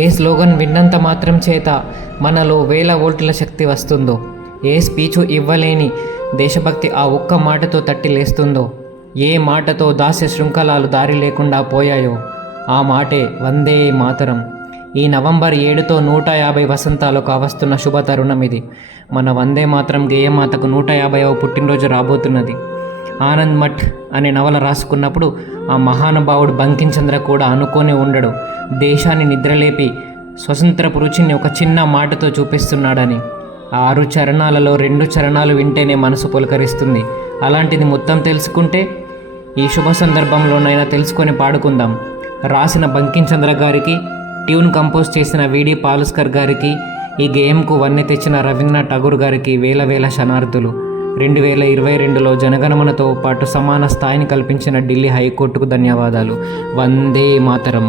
ఏ slogan విన్నంత మాత్రం చేత మనలో వేల వోల్టుల శక్తి వస్తుందో, ఏ స్పీచు ఇవ్వలేని దేశభక్తి ఆ ఒక్క మాటతో తట్టి లేస్తుందో, ఏ మాటతో దాస్య శృంఖలాలు దారి లేకుండా పోయాయో ఆ మాటే వందే మాతరం. ఈ నవంబర్ 7తో 150 వసంతాలు కావస్తున్న శుభ తరుణం ఇది. మన వందే మాతరం గేయమాతకు 150వ పుట్టినరోజు రాబోతున్నది. ఆనంద్ మఠ్ అనే నవల రాసుకున్నప్పుడు ఆ మహానుభావుడు బంకించంద్ర కూడా అనుకోని ఉండడు దేశాన్ని నిద్రలేపి స్వతంత్రపు రుచిని ఒక చిన్న మాటతో చూపిస్తున్నాడని. 6 చరణాలలో 2 చరణాలు వింటేనే మనసు పులకరిస్తుంది. అలాంటిది మొత్తం తెలుసుకుంటే ఈ శుభ సందర్భంలోనైనా తెలుసుకొని పాడుకుందాం. రాసిన బంకించంద్ర గారికి, ట్యూన్ కంపోజ్ చేసిన విడి పాలుస్కర్ గారికి, ఈ గేయంకు వన్నె తెచ్చిన రవీంద్రనాథ్ ఠాగూర్ గారికి వేల వేల శనార్థులు. 2022లో జనగణమనతో పాటు సమాన స్థాయిని కల్పించిన ఢిల్లీ హైకోర్టుకు ధన్యవాదాలు. వందే మాతరం.